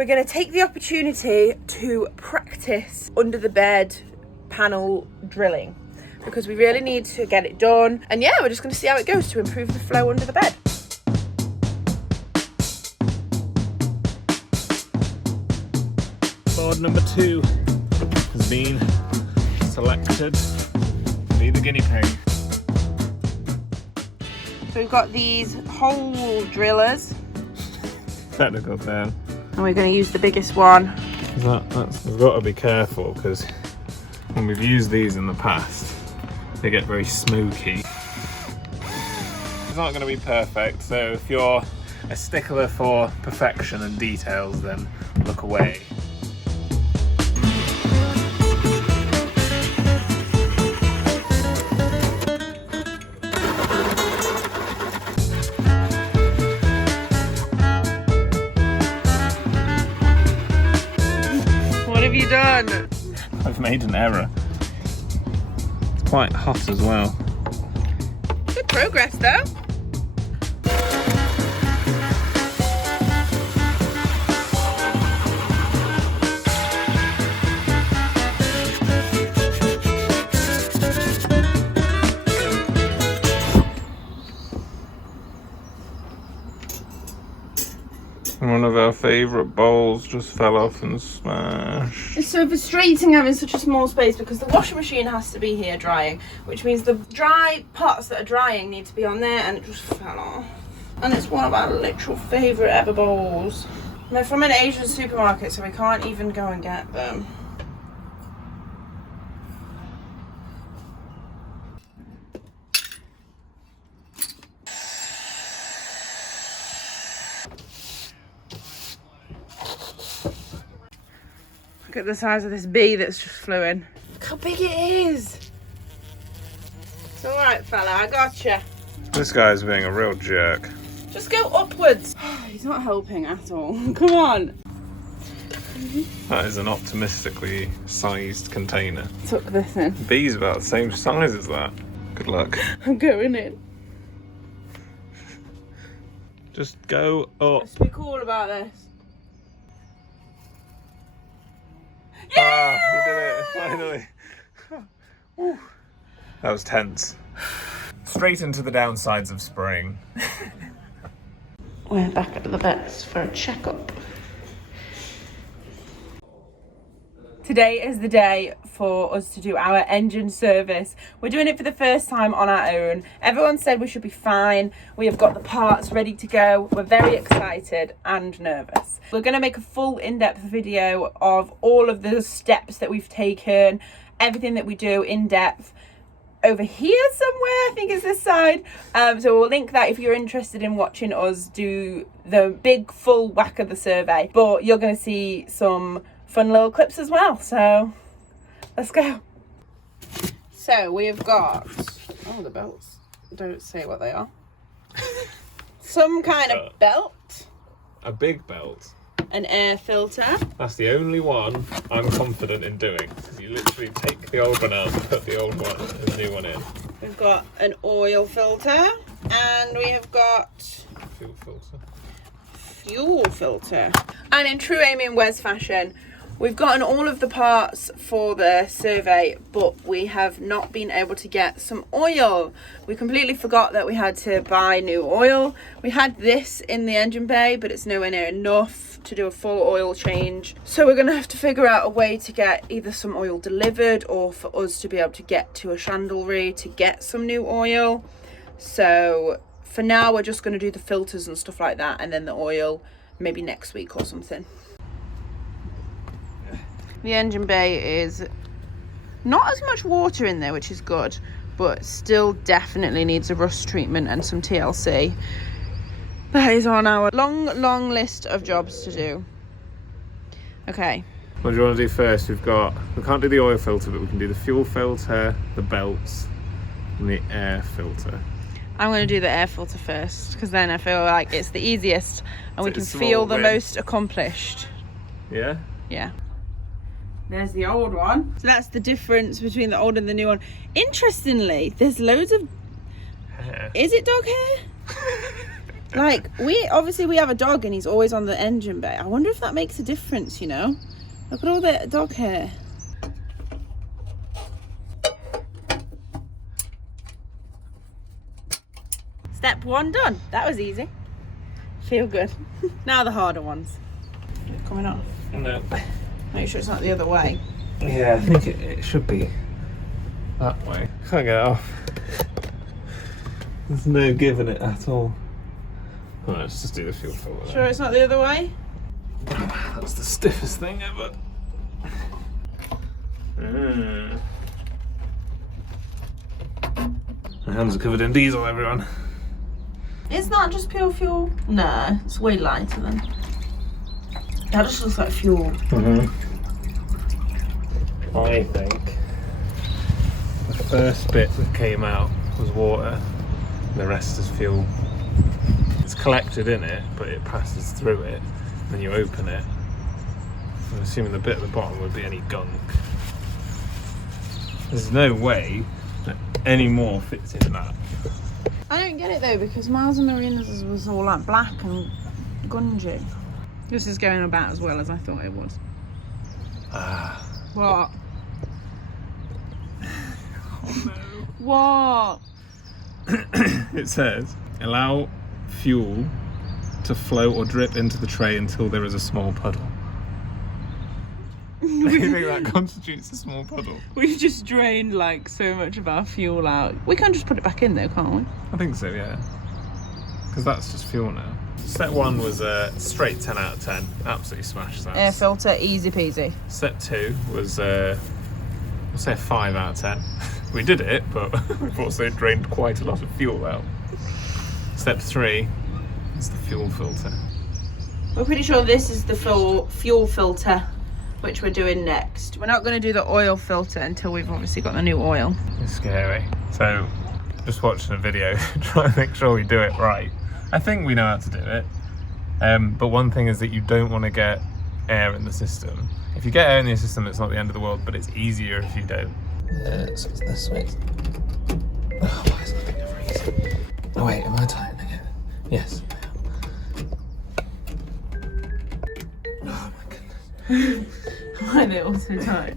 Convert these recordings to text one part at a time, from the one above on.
we're going to take the opportunity to practice under the bed panel drilling because we really need to get it done. And yeah, we're just going to see how it goes to improve the flow under the bed. Board number 2 has been selected to be the guinea pig. So we've got these hole drillers. Technical term. And we're going to use the biggest one. We've got to be careful because when we've used these in the past, they get very smoky. It's not going to be perfect, so if you're a stickler for perfection and details, then look away. What have you done? I've made an error. It's quite hot as well. Good progress though. One of our favourite bowls just fell off and smashed. It's so frustrating having such a small space because the washing machine has to be here drying, which means the dry pots that are drying need to be on there, and it just fell off. And it's one of our literal favourite ever bowls. And they're from an Asian supermarket, so we can't even go and get them. Look at the size of this bee that's just flew in. Look how big it is. It's all right, fella, I gotcha. This guy's being a real jerk. Just go upwards. He's not helping at all. Come on. That is an optimistically sized container. Tuck this in. The bee's about the same size as that. Good luck. I'm going in. Just go up. Let's be cool about this. Ah, you did it, finally. Whew. That was tense. Straight into the downsides of spring. We're back at the vets for a checkup. Today is the day for us to do our engine service. We're doing it for the first time on our own. Everyone said we should be fine. We have got the parts ready to go. We're very excited and nervous. We're going to make a full in-depth video of all of the steps that we've taken, everything that we do in depth. Over here somewhere, I think is this side. So we'll link that if you're interested in watching us do the big full whack of the survey. But you're going to see some fun little clips as well, so let's go. So we have got, oh, the belts don't say what they are. Some kind of belt. A big belt. An air filter. That's the only one I'm confident in doing, because you literally take the old one out and put the old one and the new one in. We've got an oil filter, and we have got Fuel filter. Fuel filter. And in true Amy and Wes fashion, we've gotten all of the parts for the survey, but we have not been able to get some oil. We completely forgot that we had to buy new oil. We had this in the engine bay, but it's nowhere near enough to do a full oil change. So we're gonna have to figure out a way to get either some oil delivered or for us to be able to get to a chandlery to get some new oil. So for now, we're just gonna do the filters and stuff like that, and then the oil maybe next week or something. The engine bay is not as much water in there, which is good, but still definitely needs a rust treatment and some TLC. That is on our long list of jobs to do. Okay. What do you want to do first? We can't do the oil filter, but we can do the fuel filter, the belts, and the air filter. I'm going to do the air filter first, because then I feel like it's the easiest and we can It's a feel small the win. most accomplished. Yeah? Yeah. There's the old one. So that's the difference between the old and the new one. Interestingly, there's loads of... Hair. Is it dog hair? Like, we have a dog and he's always on the engine bay. I wonder if that makes a difference, you know? Look at all the dog hair. Step 1 done. That was easy. Feel good. Now the harder ones. Coming off. No. Make sure it's not the other way. Yeah, I think it should be that way. Can't get it off. There's no giving it at all. Well, let's just do the fuel filter. Sure it's not the other way? That's the stiffest thing ever. My hands are covered in diesel, everyone. It's not just pure fuel. No, it's way lighter than. That just looks like fuel. I think the first bit that came out was water, the rest is fuel. It's collected in it, but it passes through it, then you open it. I'm assuming the bit at the bottom would be any gunk. There's no way that any more fits in that. I don't get it though, because Miles and Marina's was all like black and gungy. This is going about as well as I thought it was. What? Oh no. What? It says, allow fuel to flow or drip into the tray until there is a small puddle. Do you think that constitutes a small puddle? We've just drained like so much of our fuel out. We can just put it back in though, can't we? I think so, yeah. Because that's just fuel now. Step 1 was a straight 10 out of 10. Absolutely smashed that. Air filter, easy peasy. Step 2 was, I'll say a 5 out of 10. We did it, but we've also drained quite a lot of fuel out. Step 3 is the fuel filter. We're pretty sure this is the fuel filter, which we're doing next. We're not going to do the oil filter until we've obviously got the new oil. It's scary. So, just watching a video, trying to make sure we do it right. I think we know how to do it. But one thing is that you don't want to get air in the system. If you get air in the system, it's not the end of the world, but it's easier if you don't. So it's this way. Oh, why is nothing freezing? Oh wait, am I tightening it? Yes. Oh my goodness. Why are they all so tight?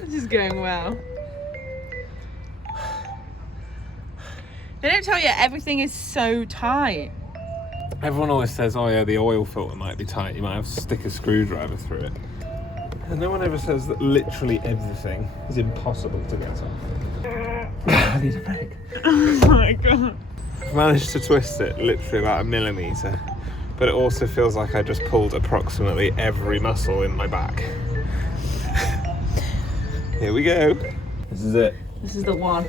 This is going well. They don't tell you everything is so tight. Everyone always says, oh yeah, the oil filter might be tight, you might have to stick a screwdriver through it. And no one ever says that literally everything is impossible to get off. I need a break. Oh my god. I've managed to twist it literally about a millimetre, but it also feels like I just pulled approximately every muscle in my back. Here we go. This is it. This is the one.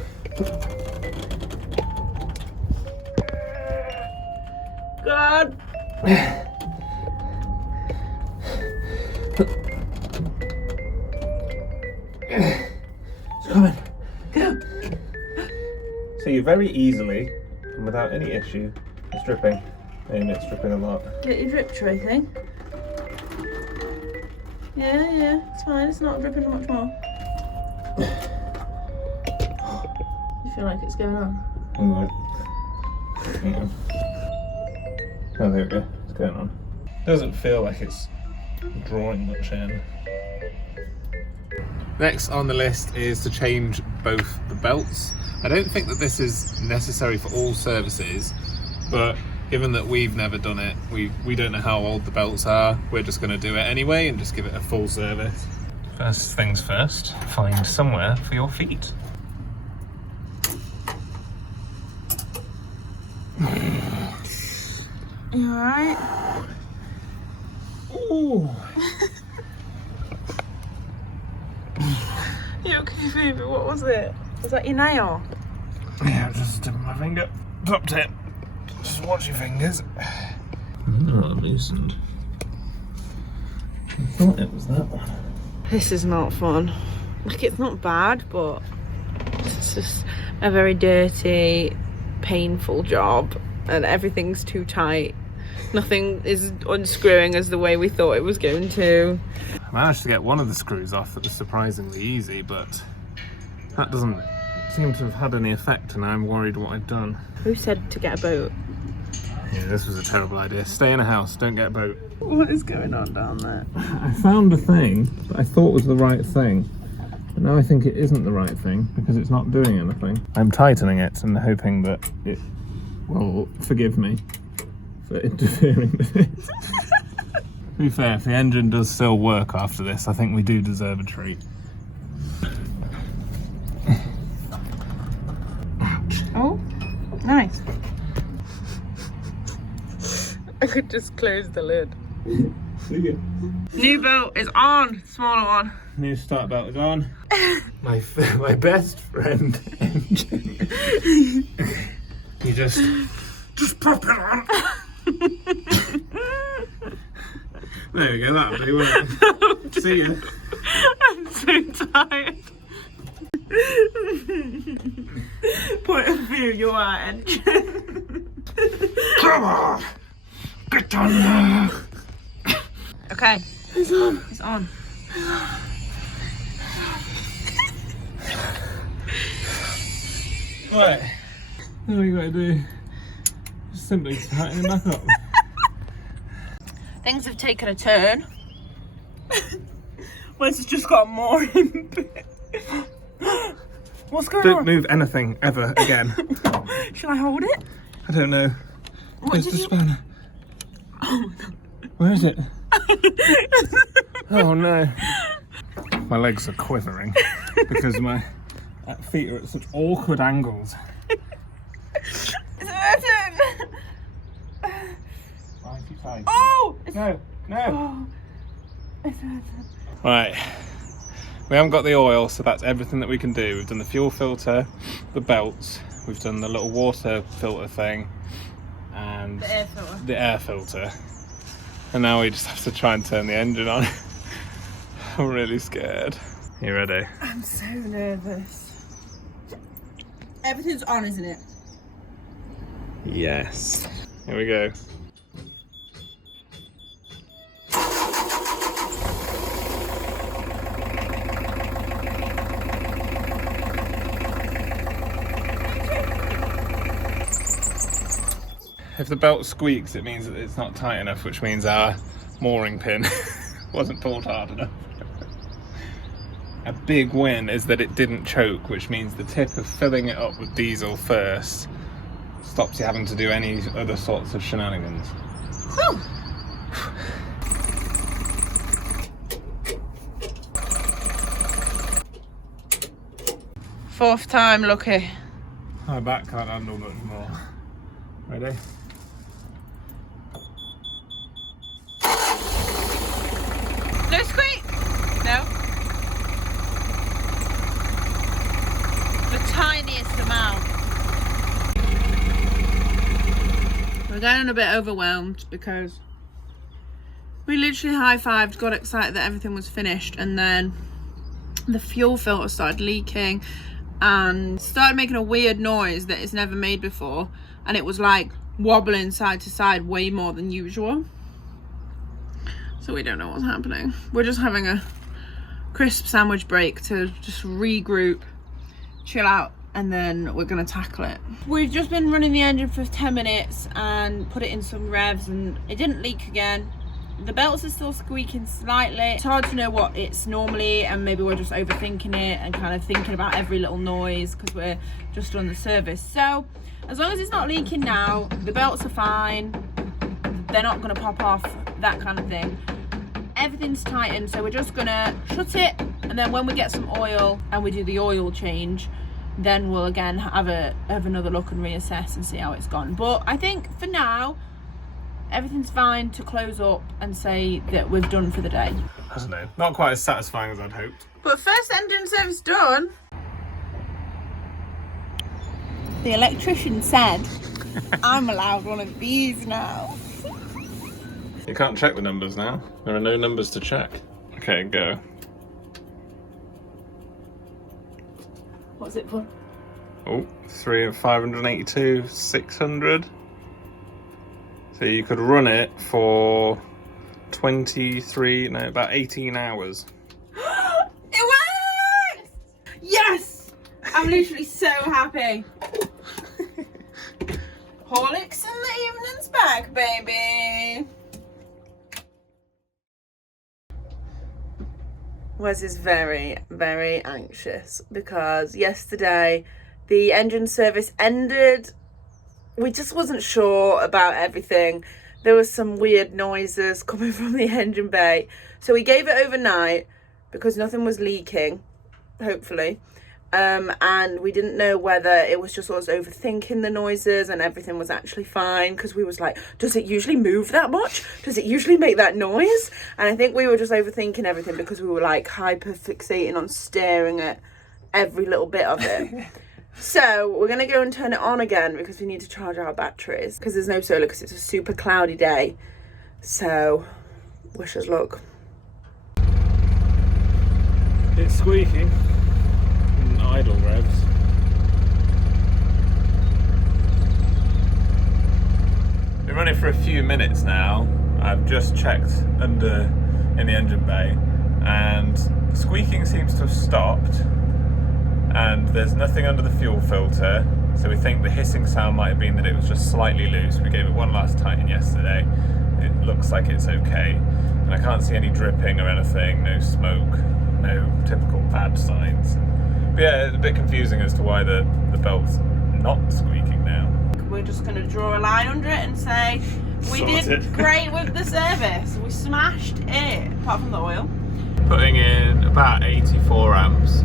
God. It's coming. Go. So you very easily, and without any issue, it's dripping. And it's dripping a lot. Get your drip tray thing. Yeah, it's fine. It's not dripping much more. You feel like it's going on? Yeah. Oh, there we go. It's going on. Doesn't feel like it's drawing much in. Next on the list is to change both the belts. I don't think that this is necessary for all services, but given that we've never done it, we don't know how old the belts are, we're just going to do it anyway and just give it a full service. First things first, find somewhere for your feet. You alright? Ooh. You okay, baby? What was it? Was that your nail? Yeah, just dipping my finger. Dropped it. Just watch your fingers. Oh, loosened. I thought it was that one. This is not fun. Like, it's not bad, but it's just a very dirty, painful job, and everything's too tight. Nothing is unscrewing as the way we thought it was going to. I managed to get one of the screws off that was surprisingly easy, but That doesn't seem to have had any effect, and I'm worried what I've done. Who said to get a boat? Yeah, this was a terrible idea. Stay in a house, don't get a boat. What is going on down there? I found a thing that I thought was the right thing, but now I think it isn't the right thing because it's not doing anything. I'm tightening it and hoping that it will forgive me for interfering with it. To be fair, if the engine does still work after this, I think we do deserve a treat. Oh, nice. I could just close the lid. See ya. New boat is on, smaller one. New start belt is on. my best friend engine. You just pop it on. There we go, that'll do, won't it? See ya. I'm so tired. Point of view, you're our engine. Come on! Get on there! Okay. It's on. It's on. Right. What you gotta do? Just simply tighten it back up. Things have taken a turn. Wes has just got more in bit. What's going Don't on? move anything ever again. Shall I hold it? I don't know. What Where's did the you... spanner? Oh my god. Where is it? Oh no. My legs are quivering because my feet are at such awkward angles. It's hurting. Why are you tight? Oh! It's... No, no. Oh. It's hurting. Right. We haven't got the oil, so that's everything that we can do. We've done the fuel filter, the belts, we've done the little water filter thing, and The air filter. the air filter. And now we just have to try and turn the engine on. I'm really scared. You ready? I'm so nervous. Everything's on, isn't it? Yes. Here we go. If the belt squeaks, it means that it's not tight enough, which means our mooring pin wasn't pulled hard enough. A big win is that it didn't choke, which means the tip of filling it up with diesel first stops you having to do any other sorts of shenanigans. Whew. Fourth time lucky. My back can't handle much more. Ready? No squeak! No. The tiniest amount. We're getting a bit overwhelmed because we literally high-fived, got excited that everything was finished, and then the fuel filter started leaking and started making a weird noise that it's never made before, and it was like wobbling side to side way more than usual. So we don't know what's happening. We're just having a crisp sandwich break to just regroup, chill out, and then we're gonna tackle it. We've just been running the engine for 10 minutes and put it in some revs, and it didn't leak again. The belts are still squeaking slightly. It's hard to know what it's normally, and maybe we're just overthinking it and kind of thinking about every little noise because we're just on the service. So as long as it's not leaking now, the belts are fine, they're not gonna pop off, that kind of thing. Everything's tightened, so we're just gonna shut it, and then when we get some oil and we do the oil change, then we'll again have another look and reassess and see how it's gone. But I think for now, everything's fine to close up and say that we've done for the day. I don't know. Not quite as satisfying as I'd hoped. But first engine service done. The electrician said I'm allowed one of these now. You can't check the numbers now. There are no numbers to check. Okay, go. What's it for? Oh, 582, 600. So you could run it for about 18 hours. It works! Yes! I'm literally so happy. Horlicks in the evening's back, baby. Wes is very, very anxious because yesterday the engine service ended. We just wasn't sure about everything. There was some weird noises coming from the engine bay. So we gave it overnight because nothing was leaking, hopefully. And we didn't know whether it was just us overthinking the noises and everything was actually fine, because we was like, does it usually move that much? Does it usually make that noise? And I think we were just overthinking everything because we were like hyper fixating on staring at every little bit of it. So we're going to go and turn it on again because we need to charge our batteries because there's no solar because it's a super cloudy day. So wish us luck. It's squeaking. Idle revs. Been running for a few minutes now. I've just checked in the engine bay and the squeaking seems to have stopped and there's nothing under the fuel filter, so we think the hissing sound might have been that it was just slightly loose. We gave it one last tighten yesterday. It looks like it's okay and I can't see any dripping or anything, no smoke, no typical bad signs. But yeah, it's a bit confusing as to why the belt's not squeaking now. We're just going to draw a line under it and say we did great with the service. We smashed it, apart from the oil. Putting in about 84 amps.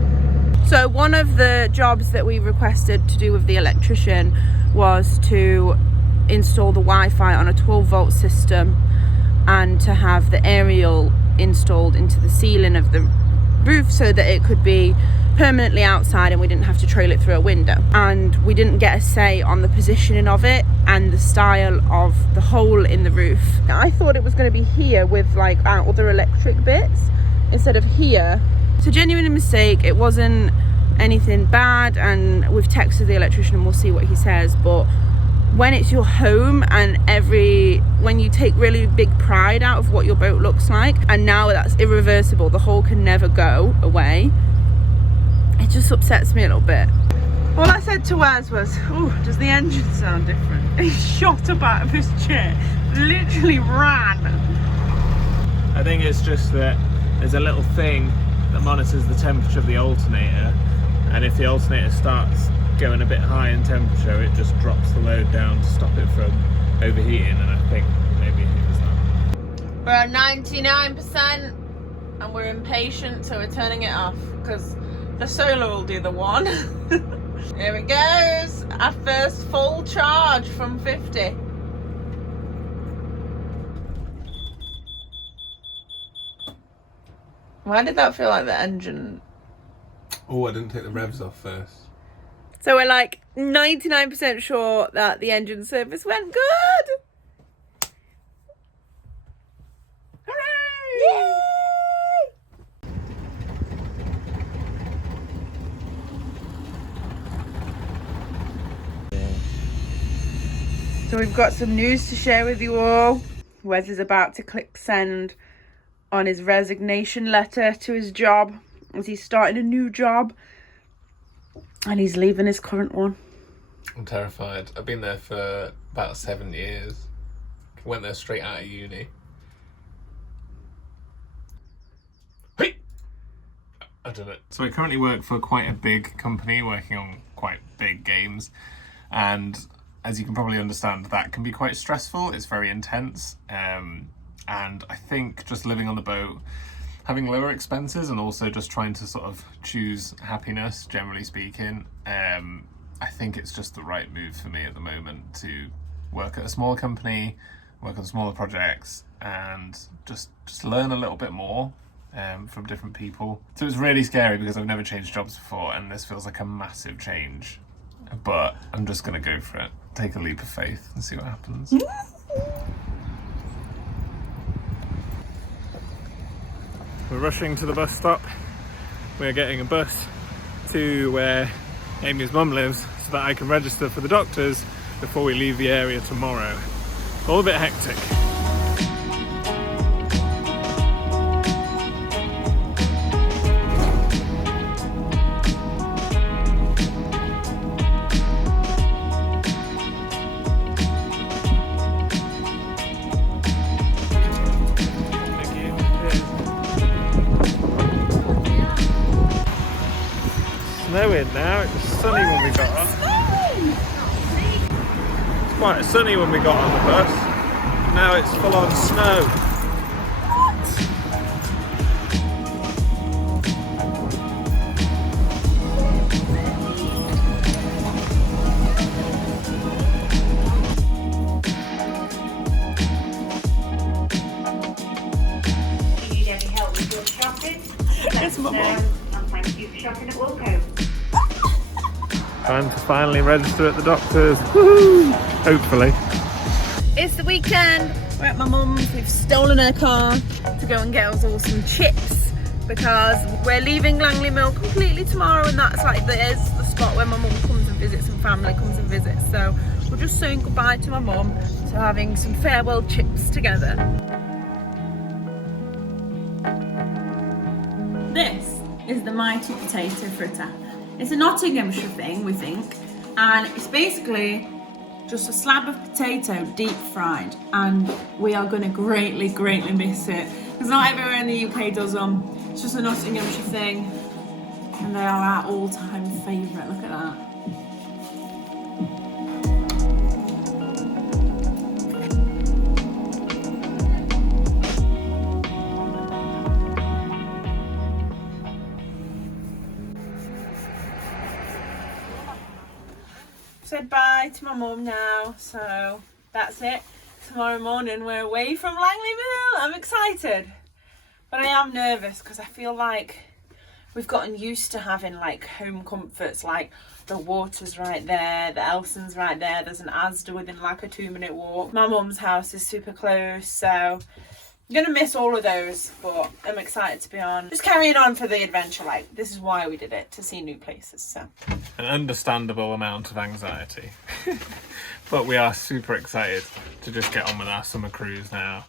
So one of the jobs that we requested to do with the electrician was to install the Wi-Fi on a 12-volt system and to have the aerial installed into the ceiling of the roof so that it could be permanently outside and we didn't have to trail it through a window. And we didn't get a say on the positioning of it and the style of the hole in the roof. I thought it was going to be here with like our other electric bits instead of here. It's a genuine mistake. It wasn't anything bad and we've texted the electrician and we'll see what he says, but when it's your home and when you take really big pride out of what your boat looks like, and now that's irreversible, the hole can never go away, it just upsets me a little bit. All I said to Wes was, oh, does the engine sound different? He shot up out of his chair, literally ran. I think it's just that there's a little thing that monitors the temperature of the alternator, and if the alternator starts going a bit high in temperature, it just drops the load down to stop it from overheating, and I think maybe it was that. We're at 99% and we're impatient, so we're turning it off because the solar will do the one. Here it goes, our first full charge from 50. Why did that feel like the engine? Oh, I didn't take the revs off first. So we're like 99% sure that the engine service went good. Hooray! Yay! So we've got some news to share with you all. Wes is about to click send on his resignation letter to his job as he's starting a new job. And he's leaving his current one. I'm terrified. I've been there for about 7 years. Went there straight out of uni. Hey! I did it. So I currently work for quite a big company working on quite big games. And as you can probably understand, that can be quite stressful. It's very intense. And I think just living on the boat, having lower expenses and also just trying to sort of choose happiness, generally speaking, I think it's just the right move for me at the moment to work at a smaller company, work on smaller projects, and just learn a little bit more from different people. So it's really scary because I've never changed jobs before and this feels like a massive change, but I'm just gonna go for it, take a leap of faith and see what happens. We're rushing to the bus stop. We're getting a bus to where Amy's mum lives so that I can register for the doctors before we leave the area tomorrow. All a bit hectic. different now. It was sunny when we got on. It's quite sunny when we got on the bus. Now it's full on snow. It's my mum. Thank you for shopping at Wilco. Time to finally register at the doctor's. Woohoo! Hopefully. It's the weekend. We're at my mum's. We've stolen her car to go and get us all some chips because we're leaving Langley Mill completely tomorrow, and that's like there's the spot where my mum comes and visits and family comes and visits. So we're just saying goodbye to my mum, so having some farewell chips together. This is the mighty potato fritter. It's a Nottinghamshire thing, we think, and it's basically just a slab of potato deep fried, and we are going to greatly miss it because not everywhere in the UK does them. It's just a Nottinghamshire thing, and they are our all-time favourite. Look at that. Said bye to my mum now, so that's it. Tomorrow morning we're away from Langley Mill. I'm excited, but I am nervous because I feel like we've gotten used to having like home comforts, like the water's right there, the Elson's right there, there's an Asda within like a 2-minute walk. My mum's house is super close, so I'm gonna miss all of those, but I'm excited to be on. Just carrying on for the adventure, like this is why we did it, to see new places, so. An understandable amount of anxiety. But we are super excited to just get on with our summer cruise now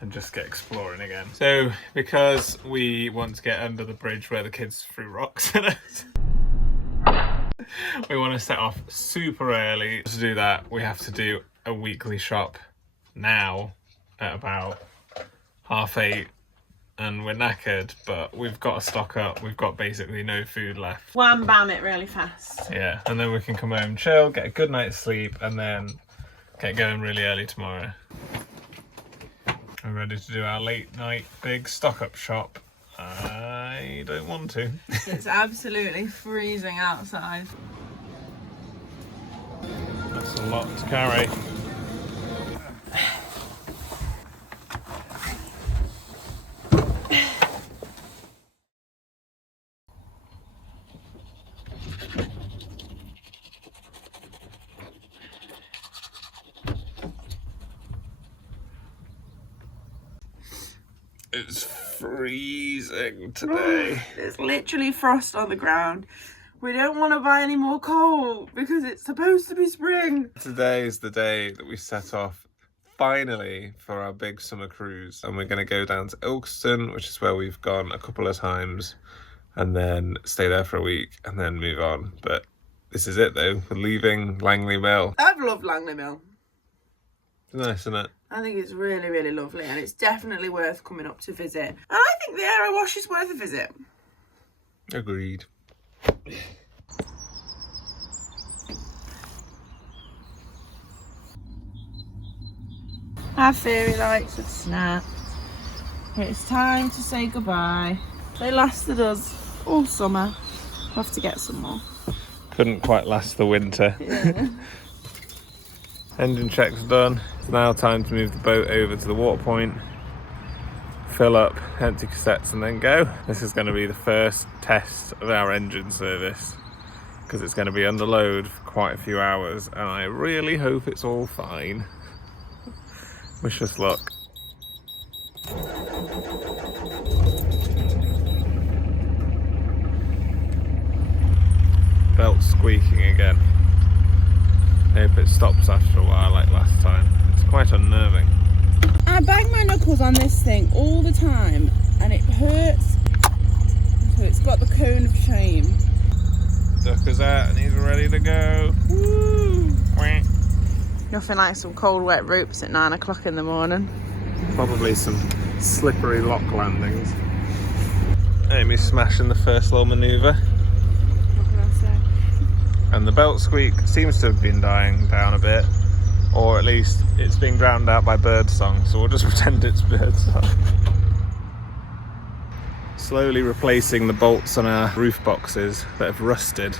and just get exploring again. So, because we want to get under the bridge where the kids threw rocks at us, we want to set off super early. To do that, we have to do a weekly shop now at about 8:30, and we're knackered, but we've got to stock up. We've got basically no food left. Wham bam it really fast. Yeah, and then we can come home, chill, get a good night's sleep, and then get going really early tomorrow. We're ready to do our late night big stock up shop. I don't want to. It's absolutely freezing outside. That's a lot to carry. It's freezing today. There's literally frost on the ground. We don't want to buy any more coal because it's supposed to be spring. Today is the day that we set off finally for our big summer cruise, and we're going to go down to Ilkeston, which is where we've gone a couple of times, and then stay there for a week and then move on. But this is it though, we're leaving Langley Mill. I've loved Langley Mill. It's nice, isn't it? I think it's really lovely, and it's definitely worth coming up to visit. And I think the Erewash is worth a visit. Agreed. Our fairy lights have snapped. It's time to say goodbye. They lasted us all summer. We'll have to get some more. Couldn't quite last the winter. Yeah. Engine check's done. It's now time to move the boat over to the water point, fill up, empty cassettes and then go. This is going to be the first test of our engine service because it's going to be under load for quite a few hours, and I really hope it's all fine. Wish us luck. Belt squeaking again. Hope it stops after a while like last time. It's quite unnerving. I bang my knuckles on this thing all the time and it hurts. So it's got the cone of shame. Duck is out and he's ready to go. Woo! Quack. Nothing like some cold wet ropes at 9 o'clock in the morning. Probably some slippery lock landings. Amy's smashing the first little manoeuvre. What can I say? And the belt squeak seems to have been dying down a bit, or at least it's being drowned out by bird song, so we'll just pretend it's bird song. Slowly replacing the bolts on our roof boxes that have rusted.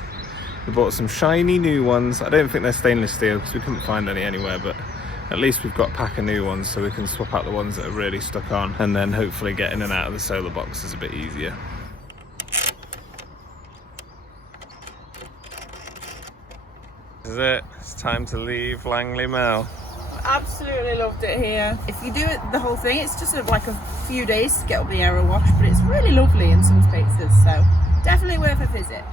We bought some shiny new ones. I don't think they're stainless steel because we couldn't find any anywhere, but at least we've got a pack of new ones so we can swap out the ones that are really stuck on, and then hopefully get in and out of the solar box is a bit easier. This is it. It's time to leave Langley Mill. Absolutely loved it here. If you do it the whole thing, it's just like a few days to get up the Erewash, but it's really lovely in some places, so definitely worth a visit.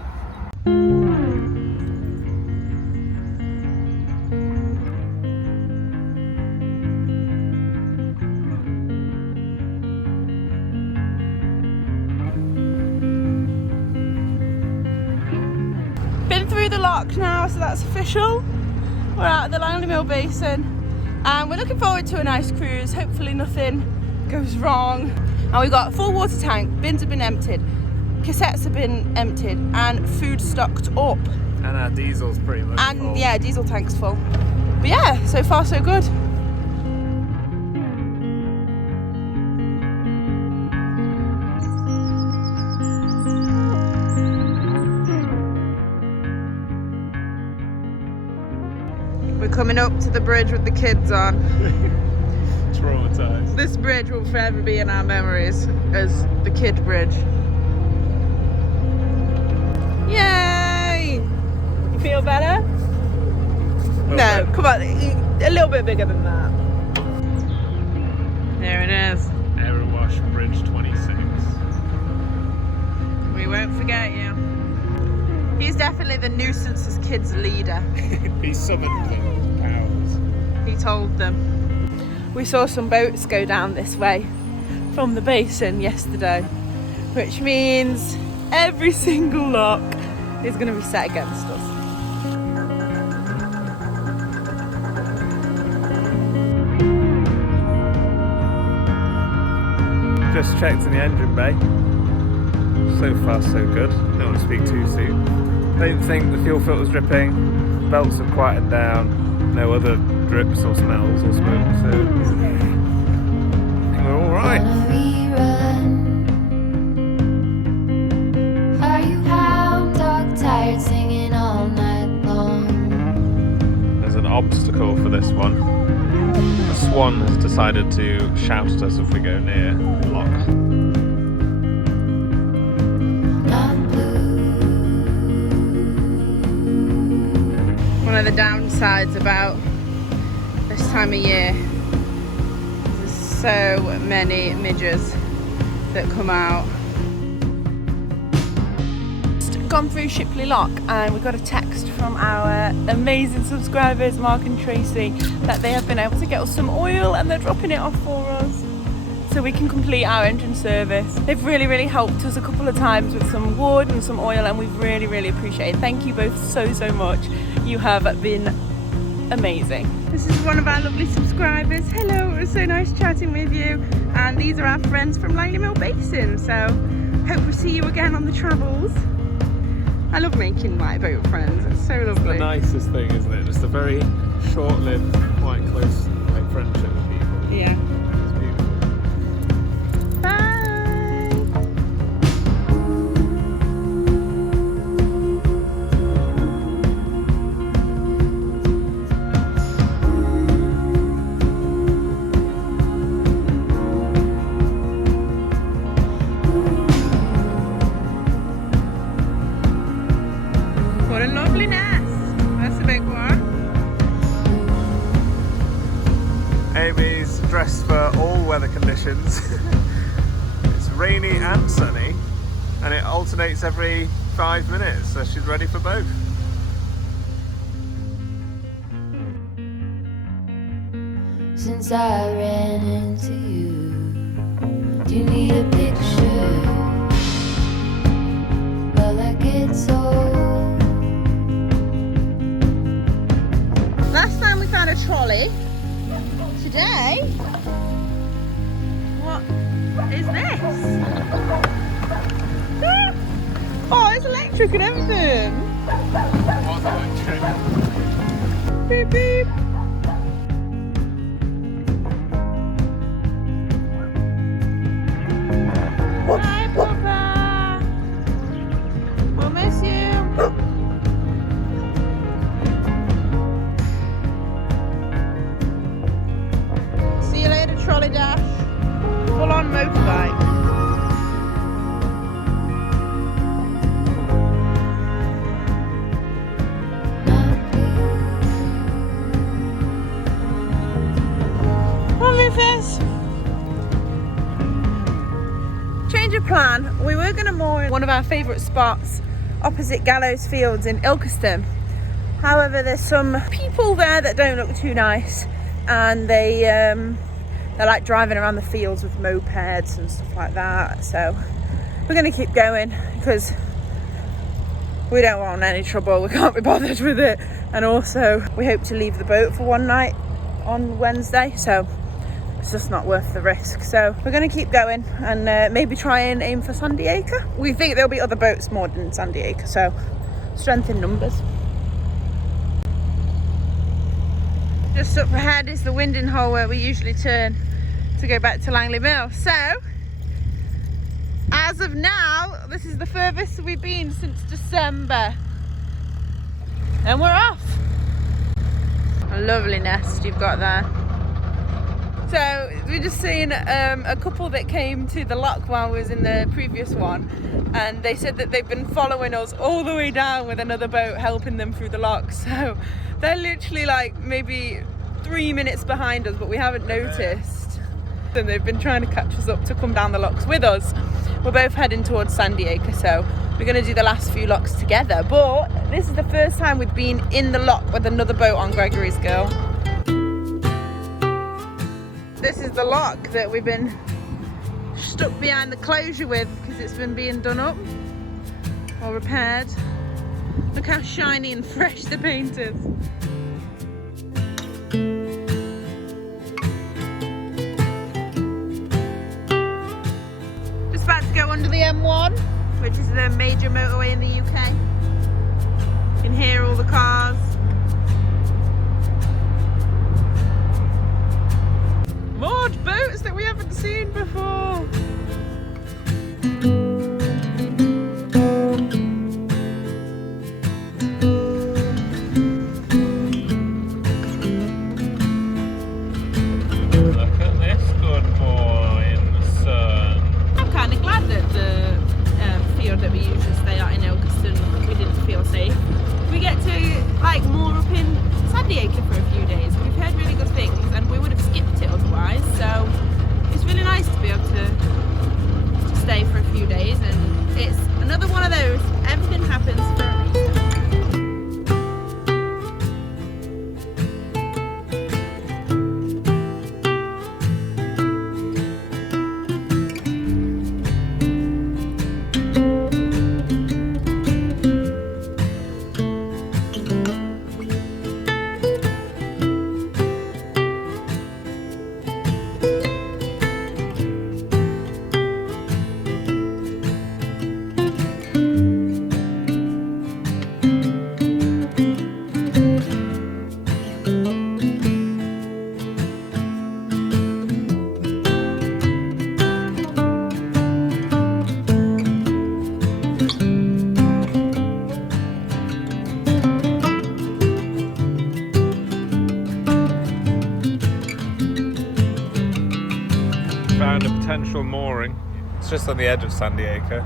Been through the lock now, so that's official. We're out at the Langley Mill Basin. And we're looking forward to a nice cruise. Hopefully nothing goes wrong. And we've got a full water tank, bins have been emptied, cassettes have been emptied, and food stocked up. And our diesel's pretty much full. And yeah, diesel tank's full. But yeah, so far so good. We're coming up to the bridge with the kids on. Traumatised. This bridge will forever be in our memories as the kid bridge. Yay! You feel better? No, come on, a little bit bigger than that. There it is. Erewash Bridge 26. We won't forget you. He's definitely the nuisance's kids leader. He summoned them with powers. He told them. We saw some boats go down this way from the basin yesterday, which means every single lock is going to be set against us. Just checked in the engine bay. So far so good. Don't want to speak too soon. Don't think the fuel filter's dripping. Belts have quieted down. No other drips or smells or smoke, so I think we're alright. Are you hound dog tired singing all night long? There's an obstacle for this one. The swan has decided to shout at us if we go near the lock. One of the downsides about this time of year, there's so many midges that come out. Just gone through Shipley Lock and we got a text from our amazing subscribers Mark and Tracy that they have been able to get us some oil and they're dropping it off for us so we can complete our engine service. They've really helped us a couple of times with some wood and some oil, and we've really appreciated it. Thank you both so much. You have been amazing. This is one of our lovely subscribers. Hello, it was so nice chatting with you. And these are our friends from Langley Mill Basin, so hope we see you again on the travels. I love making white boat friends, it's so lovely. The nicest thing, isn't it? Just a very short-lived, quite close friendship with people. Yeah. It's beautiful. Bye. What a lovely nest. That's a big one. Amy's dressed for all weather conditions. It's rainy and sunny, and it alternates every 5 minutes, so she's ready for both. Since I ran into you, do you need a picture? Well, I get so. Last time we found a trolley. Today, what is this? Oh, it's electric and everything. What's Beep beep. Hi, Papa. We'll miss you. See you later, trolley dash. Full on motorbike. Change of plan. We were going to moor in one of our favourite spots opposite Gallows Fields in Ilkeston. However, there's some people there that don't look too nice, and they're like driving around the fields with mopeds and stuff like that. So we're going to keep going because we don't want any trouble. We can't be bothered with it, and also we hope to leave the boat for one night on Wednesday, so it's just not worth the risk. So we're going to keep going and maybe try and aim for Sandy Acre. We think there'll be other boats moored in Sandy Acre, so strength in numbers. Just up ahead is the winding hole where we usually turn to go back to Langley Mill. So as of now, this is the furthest we've been since December, and we're off. A lovely nest you've got there. So we're just seeing a couple that came to the lock while we was in the previous one, and they said that they've been following us all the way down with another boat helping them through the lock. So they're literally like maybe 3 minutes behind us, but we haven't noticed. And they've been trying to catch us up to come down the locks with us. We're both heading towards Sandy Acre, so we're going to do the last few locks together. But this is the first time we've been in the lock with another boat on Gregory's Girl. This is the lock that we've been stuck behind the closure with because it's been being done up or repaired. Look how shiny and fresh the paint is. Just about to go under the M1, which is the major motorway in the UK. You can hear all the cars. Moored boats that we haven't seen before. Look at this good boy in the sun. I'm kind of glad that the field that we usually stay at in Ilkeston, we didn't feel safe. We get to like moor up in Sandy Acre for a few days. We've heard really good things, and we would have skipped it otherwise. So it's really nice to be able to stay for a few days, and it's another one of those. Everything happens for a reason. Found a potential mooring. It's just on the edge of Sandy Acre,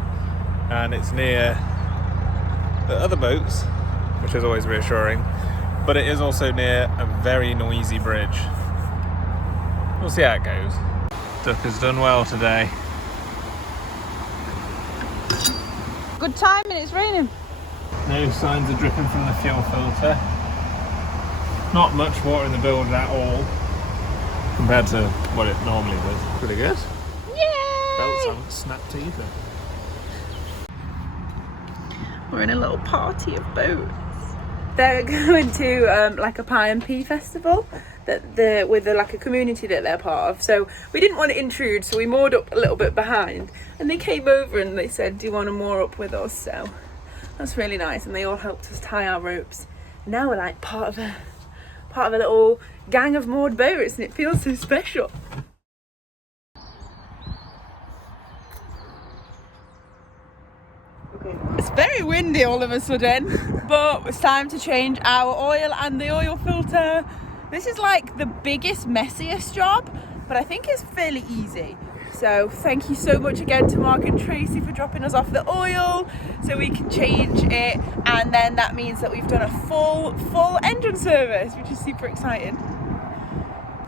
and it's near the other boats, which is always reassuring, but it is also near a very noisy bridge. We'll see how it goes. Duck has done well today. Good time, and it's raining. No signs of dripping from the fuel filter. Not much water in the bilge at all compared to what it normally does. Pretty good. Yay! Belts haven't snapped either. We're in a little party of boats. They're going to like a pie and pea festival that with like a community that they're part of. So we didn't want to intrude, so we moored up a little bit behind, and they came over and they said, "Do you want to moor up with us?" So that's really nice, and they all helped us tie our ropes Now we're like part of a little gang of moored boats, and it feels so special. It's very windy all of a sudden, but it's time to change our oil and the oil filter. This is like the biggest, messiest job, but I think it's fairly easy. So thank you so much again to Mark and Tracy for dropping us off the oil so we can change it, and then that means that we've done a full engine service, which is super exciting.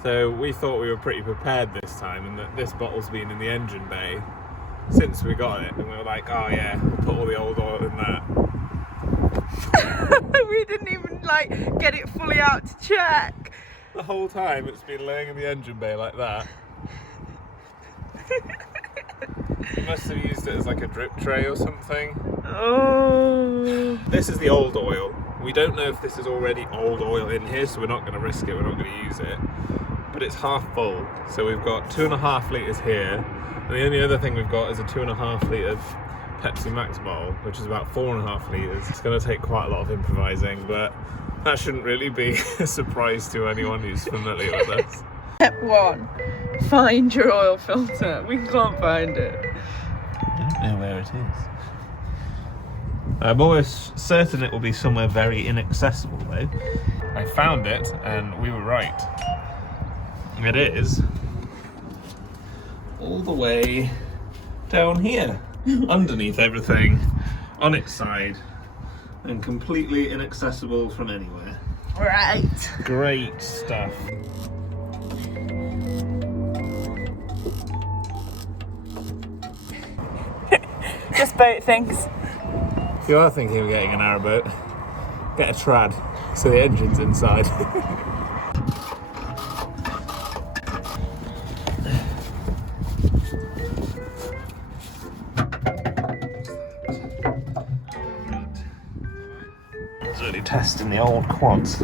So we thought we were pretty prepared this time, and that this bottle's been in the engine bay since we got it, and we were like, oh yeah, we'll put all the old oil in that. We didn't even like get it fully out to check. The whole time it's been laying in the engine bay like that. You must have used it as like a drip tray or something. Oh. This is the old oil. We don't know if this is already old oil in here, so we're not going to risk it, we're not going to use it. But it's half full, so we've got 2.5 litres here. And the only other thing we've got is a 2.5 litre Pepsi Max bottle, which is about 4.5 litres. It's going to take quite a lot of improvising, but that shouldn't really be a surprise to anyone who's familiar with us. Step 1, find your oil filter. We can't find it. I don't know where it is. I'm almost certain it will be somewhere very inaccessible though. I found it and we were right. It is all the way down here, underneath everything, on its side, and completely inaccessible from anywhere. Right. Great stuff. Just boat things. If you are thinking of getting a narrowboat, get a trad so the engine's inside. It's really testing the old quads.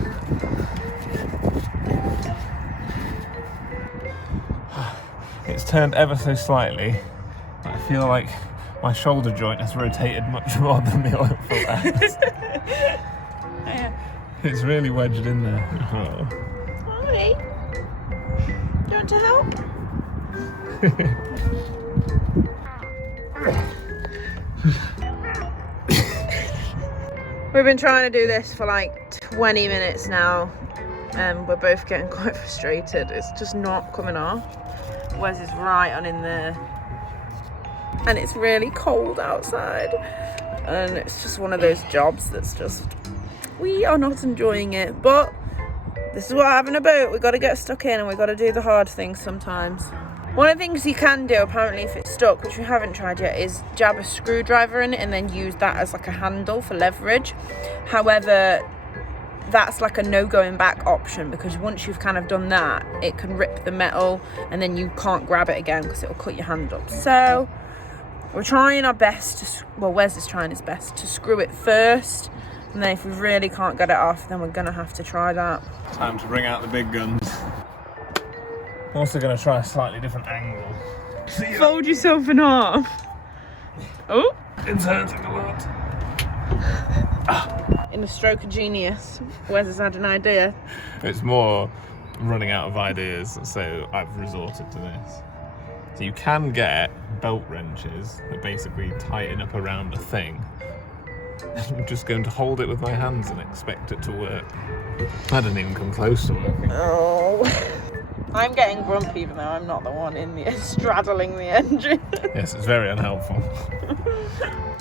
It's turned ever so slightly. I feel like my shoulder joint has rotated much more than the oil filter has. It's really wedged in there. Oh. Alright. Do you want to help? We've been trying to do this for like 20 minutes now, and we're both getting quite frustrated. It's just not coming off. Wes is right on in there. And it's really cold outside, and it's just one of those jobs that's just, we are not enjoying it, but this is what having a boat, we got to get stuck in and we got to do the hard things sometimes. One of the things you can do apparently if it's stuck, which we haven't tried yet, is jab a screwdriver in it and then use that as like a handle for leverage. However, that's like a no going back option, because once you've kind of done that, it can rip the metal and then you can't grab it again because it'll cut your hand up. So we're trying our best to, well, Wes is trying his best to screw it first, and then if we really can't get it off, then we're gonna have to try that. Time to bring out the big guns. I'm also going to try a slightly different angle. Fold yourself in half. Oh, It's hurting a lot. in a stroke of genius, Wes has had an idea. It's more running out of ideas, so I've resorted to this. So you can get belt wrenches that basically tighten up around a thing. I'm just going to hold it with my hands and expect it to work. That didn't even come close to working. Oh. I'm getting grumpy even though I'm not the one in the straddling the engine. Yes, it's very unhelpful.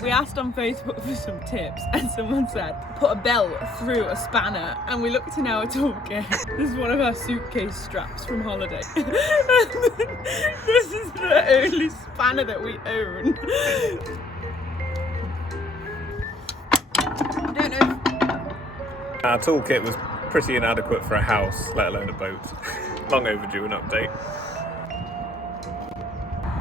We asked on Facebook for some tips and someone said put a belt through a spanner, and we looked in our toolkit. This is one of our suitcase straps from holiday. This is the only spanner that we own. I don't know. Our toolkit was pretty inadequate for a house, let alone a boat. Long overdue an update.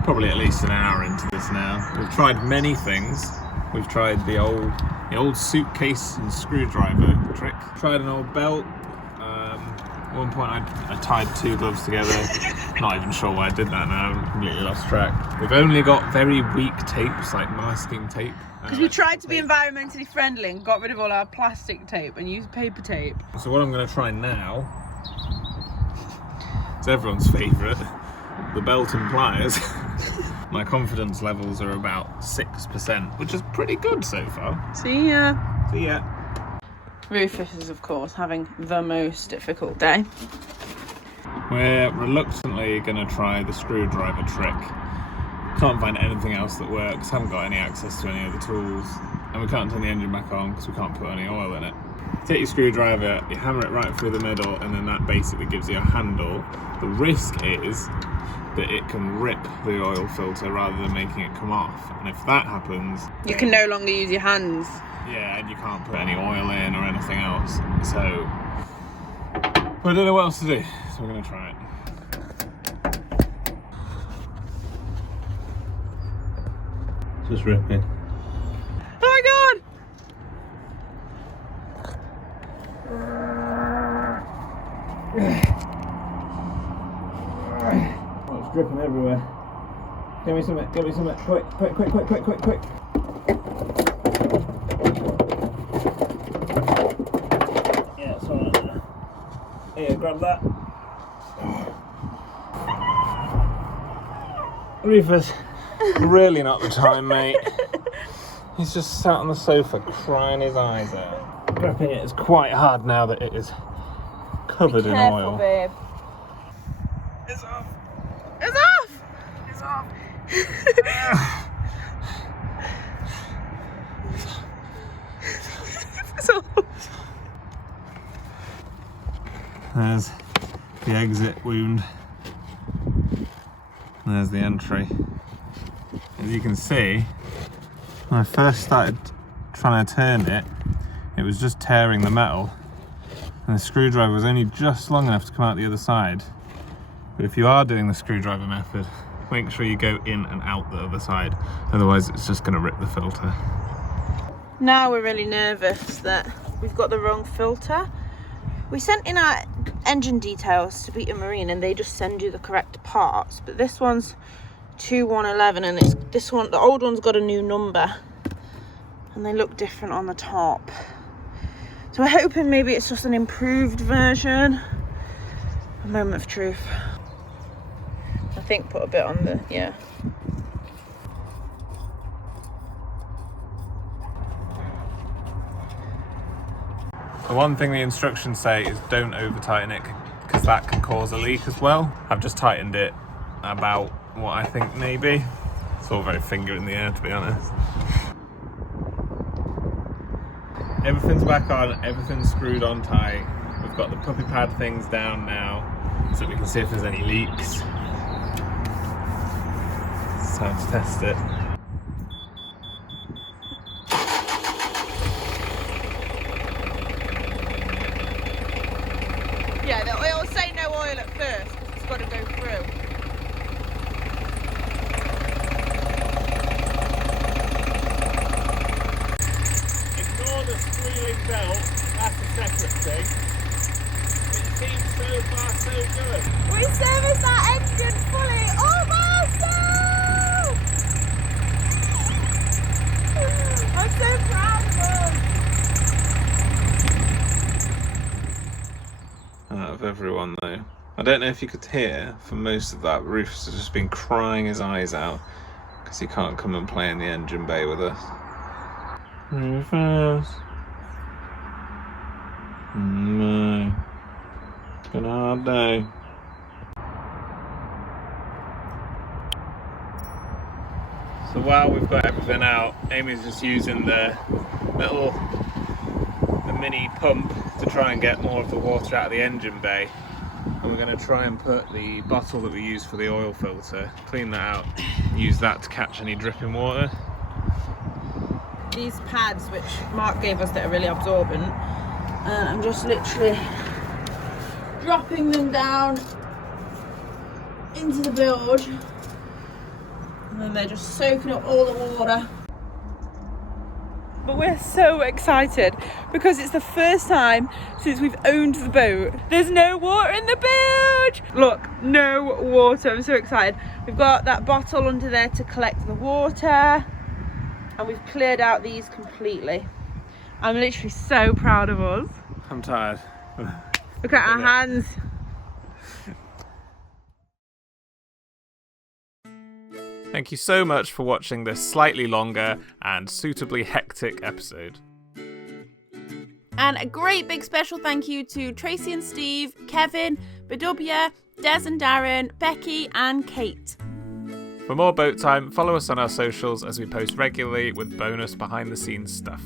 Probably at least an hour into this now. We've tried many things. We've tried the old suitcase and screwdriver trick. Tried an old belt. At one point I tied 2 gloves together. Not even sure why I did that now, I've completely lost track. We've only got very weak tapes, like masking tape. Because we tried to be environmentally friendly and got rid of all our plastic tape and used paper tape. So what I'm going to try now is everyone's favourite, the belt and pliers. My confidence levels are about 6%, which is pretty good so far. See ya. See ya. Rufus is, of course, having the most difficult day. We're reluctantly going to try the screwdriver trick. Can't find anything else that works, haven't got any access to any other tools, and we can't turn the engine back on because we can't put any oil in it. Take your screwdriver, you hammer it right through the middle, and then that basically gives you a handle. The risk is that it can rip the oil filter rather than making it come off, and if that happens, You can no longer use your hands. yeah, and you can't put any oil in or anything else. So I don't know what else to do, so we're going to try it. Just ripping. Oh my god! Oh, it's dripping everywhere. Give me some, quick. Yeah, it's all right. Here, grab that. Rufus, really not the time, mate. He's just sat on the sofa crying his eyes out. Wrapping it is quite hard now that it is covered in oil. Babe. It's off. It's off! It's off. It's off. There's the exit wound. There's the entry. As you can see, when I first started trying to turn it, it was just tearing the metal, and the screwdriver was only just long enough to come out the other side. But if you are doing the screwdriver method, make sure you go in and out the other side, otherwise it's just going to rip the filter. Now we're really nervous that we've got the wrong filter. We sent in our engine details to Beta Marine and they just send you the correct parts, but this one's 2111 and it's this one, the old one's got a new number and they look different on the top. So we're hoping maybe it's just an improved version. A moment of truth. I think put a bit on the, yeah. The one thing the instructions say is don't over tighten it because that can cause a leak as well. I've just tightened it about what I think maybe. It's all very finger in the air, to be honest. Everything's back on, everything's screwed on tight. We've got the puppy pad things down now so we can see if there's any leaks. It's time to test it. Yeah, it'll say no oil at first because it's got to go through. Ignore the squealing belt, that's a separate thing. It seems so far so good. We serviced that engine fully, almost! No! I'm so proud of us! Out of everyone though. I don't know if you could hear for most of that, Rufus has just been crying his eyes out because he can't come and play in the engine bay with us. Rufus. No. It's been a hard day. So while we've got everything out, Amy's just using the mini pump to try and get more of the water out of the engine bay. And we're going to try and put the bottle that we use for the oil filter, clean that out, use that to catch any dripping water. These pads which Mark gave us that are really absorbent, I'm just literally dropping them down into the bilge and then they're just soaking up all the water. but we're so excited because it's the first time since we've owned the boat. There's no water in the boat. Look, no water. I'm so excited. We've got that bottle under there to collect the water, and we've cleared out these completely. I'm literally so proud of us. I'm tired. Look at our hands. Thank you so much for watching this slightly longer and suitably hectic episode. And a great big special thank you to Tracy and Steve, Kevin, Badubia, Des and Darren, Becky and Kate. For more boat time, follow us on our socials as we post regularly with bonus behind the scenes stuff.